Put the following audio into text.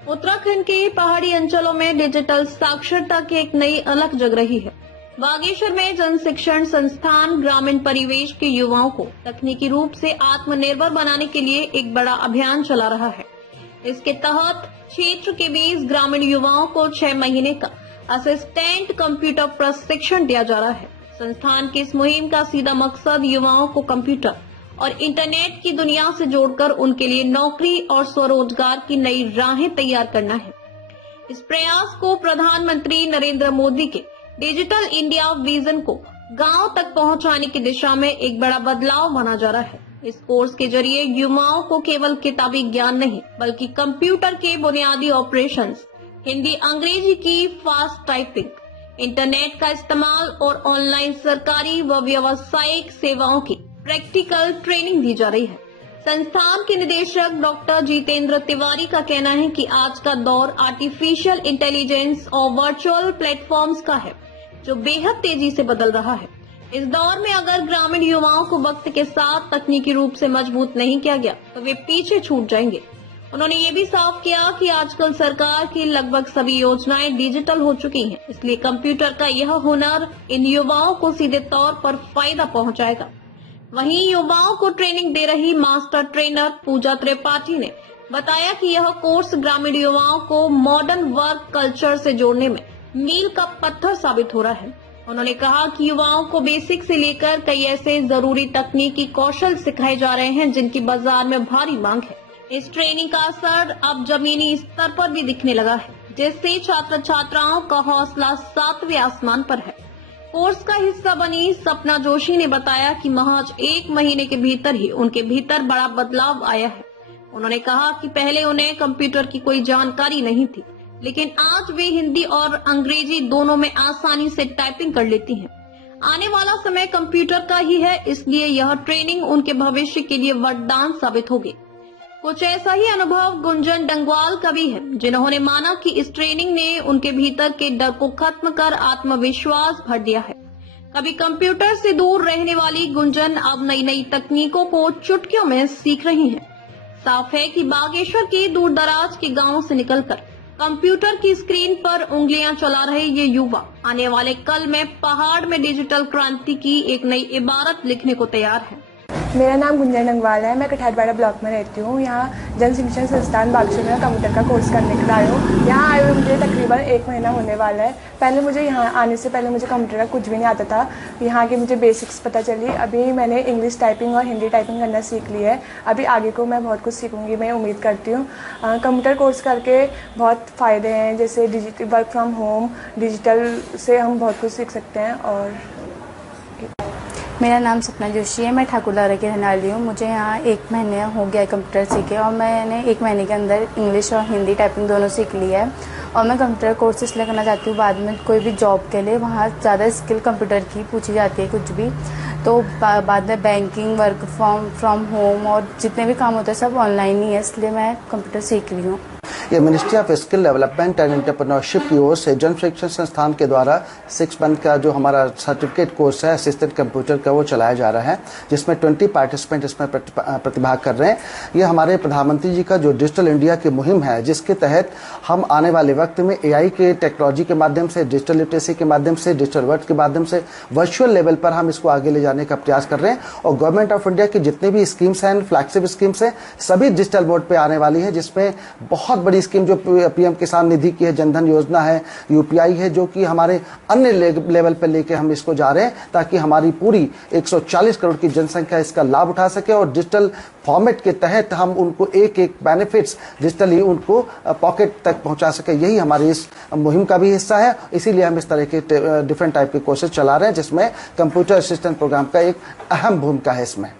उत्तराखंड के पहाड़ी अंचलों में डिजिटल साक्षरता की एक नई अलग जग रही है। बागेश्वर में जन शिक्षण संस्थान ग्रामीण परिवेश के युवाओं को तकनीकी रूप से आत्मनिर्भर बनाने के लिए एक बड़ा अभियान चला रहा है। इसके तहत क्षेत्र के 20 ग्रामीण युवाओं को 6 महीने का असिस्टेंट कंप्यूटर प्रशिक्षण दिया जा रहा है। संस्थान की इस मुहिम का सीधा मकसद युवाओं को कंप्यूटर और इंटरनेट की दुनिया से जोड़कर उनके लिए नौकरी और स्वरोजगार की नई राहें तैयार करना है। इस प्रयास को प्रधानमंत्री नरेंद्र मोदी के डिजिटल इंडिया विजन को गांव तक पहुंचाने की दिशा में एक बड़ा बदलाव माना जा रहा है। इस कोर्स के जरिए युवाओं को केवल किताबी ज्ञान नहीं बल्कि कंप्यूटर के बुनियादी ऑपरेशंस, हिंदी अंग्रेजी की फास्ट टाइपिंग, इंटरनेट का इस्तेमाल और ऑनलाइन सरकारी व व्यावसायिक सेवाओं की प्रैक्टिकल ट्रेनिंग दी जा रही है। संस्थान के निदेशक डॉक्टर जितेंद्र तिवारी का कहना है कि आज का दौर आर्टिफिशियल इंटेलिजेंस और वर्चुअल प्लेटफॉर्म्स का है, जो बेहद तेजी से बदल रहा है। इस दौर में अगर ग्रामीण युवाओं को वक्त के साथ तकनीकी रूप से मजबूत नहीं किया गया तो वे पीछे छूट जाएंगे। उन्होंने ये भी साफ किया कि आजकल सरकार की लगभग सभी योजनाएं डिजिटल हो चुकी हैं, इसलिए कंप्यूटर का यह हुनर इन युवाओं को सीधे तौर पर फायदा पहुंचाएगा। वहीं युवाओं को ट्रेनिंग दे रही मास्टर ट्रेनर पूजा त्रिपाठी ने बताया कि यह कोर्स ग्रामीण युवाओं को मॉडर्न वर्क कल्चर से जोड़ने में मील का पत्थर साबित हो रहा है। उन्होंने कहा कि युवाओं को बेसिक से लेकर कई ऐसे जरूरी तकनीकी कौशल सिखाए जा रहे हैं जिनकी बाजार में भारी मांग है। इस ट्रेनिंग का असर अब जमीनी स्तर पर भी दिखने लगा है, जिससे छात्र छात्राओं का हौसला 7वें आसमान पर है। कोर्स का हिस्सा बनी सपना जोशी ने बताया कि महज 1 महीने के भीतर ही उनके भीतर बड़ा बदलाव आया है। उन्होंने कहा कि पहले उन्हें कंप्यूटर की कोई जानकारी नहीं थी, लेकिन आज वे हिंदी और अंग्रेजी दोनों में आसानी से टाइपिंग कर लेती हैं। आने वाला समय कंप्यूटर का ही है, इसलिए यह ट्रेनिंग उनके भविष्य के लिए वरदान साबित होगी। कुछ ऐसा ही अनुभव गुंजन डंगवाल का भी है, जिन्होंने माना कि इस ट्रेनिंग ने उनके भीतर के डर को खत्म कर आत्मविश्वास भर दिया है। कभी कंप्यूटर से दूर रहने वाली गुंजन अब नई नई तकनीकों को चुटकियों में सीख रही हैं। साफ है कि बागेश्वर के दूर दराज के गांवों से निकलकर कंप्यूटर की स्क्रीन पर उंगलियां चला रहे ये युवा आने वाले कल में पहाड़ में डिजिटल क्रांति की एक नई इबारत लिखने को तैयार है। मेरा नाम गुंजन डंगवाल है। मैं कठैतवाड़ा ब्लॉक में रहती हूँ। यहाँ जन शिक्षण संस्थान बागेश्वर में कंप्यूटर का कोर्स करने के लिए आई हूँ। यहाँ आए हुए मुझे तकरीबन 1 महीना होने वाला है। पहले मुझे यहाँ आने से पहले मुझे कंप्यूटर का कुछ भी नहीं आता था। यहाँ की मुझे बेसिक्स पता चली। अभी मैंने इंग्लिश टाइपिंग और हिंदी टाइपिंग करना सीख ली है। अभी आगे को मैं बहुत कुछ सीखूँगी, मैं उम्मीद करती हूँ। कंप्यूटर कोर्स करके बहुत फ़ायदे हैं, जैसे digital work from home, digital से हम बहुत कुछ सीख सकते हैं। और मेरा नाम सपना जोशी है। मैं ठाकुरदारा की रहने वाली हूँ। मुझे यहाँ 1 महीने हो गया है कंप्यूटर सीखे, और मैंने 1 महीने के अंदर इंग्लिश और हिंदी टाइपिंग दोनों सीख लिया है। और मैं कंप्यूटर कोर्स इसलिए करना चाहती हूँ, बाद में कोई भी जॉब के लिए वहाँ ज़्यादा स्किल कंप्यूटर की पूछी जाती है कुछ भी, तो बाद में बैंकिंग, वर्क फ्रॉम होम और जितने भी काम होते हैं सब ऑनलाइन ही है, इसलिए मैं कंप्यूटर सीख रही हूँ। ये ministry of skill development and entrepreneurship की ओर से जन शिक्षण संस्थान के द्वारा 6 मंथ का जो हमारा सर्टिफिकेट कोर्स है असिस्टेंट कंप्यूटर का, वो चलाया जा रहा है, जिसमें 20 पार्टिसिपेंट इसमें प्रतिभाग कर रहे हैं। ये हमारे प्रधानमंत्री जी का जो डिजिटल इंडिया की मुहिम है, जिसके तहत हम आने वाले वक्त में AI के टेक्नोलॉजी के माध्यम से, डिजिटल लिटरेसी के माध्यम से, डिजिटल वर्क के माध्यम से वर्चुअल लेवल पर हम इसको आगे ले जाने का प्रयास कर रहे हैं। और गवर्नमेंट ऑफ इंडिया की जितने भी स्कीम्स हैं, फ्लैगशिप स्कीम्स हैं, सभी डिजिटल मोड पर आने वाली है, जिसमें बहुत बड़ी स्कीम जो PM किसान निधि की है, जनधन योजना है, UPI है, जो कि हमारे अन्य लेवल पर लेके हम इसको जा रहे हैं, ताकि हमारी पूरी 140 करोड़ की जनसंख्या इसका लाभ उठा सके और डिजिटल फॉर्मेट के तहत हम उनको एक बेनिफिट्स डिजिटली उनको पॉकेट तक पहुंचा सके। यही हमारी इस मुहिम का भी हिस्सा है। इसीलिए हम इस तरह के डिफरेंट टाइप के कोर्सेज चला रहे हैं, जिसमें कंप्यूटर असिस्टेंट प्रोग्राम का एक अहम भूमिका है इसमें।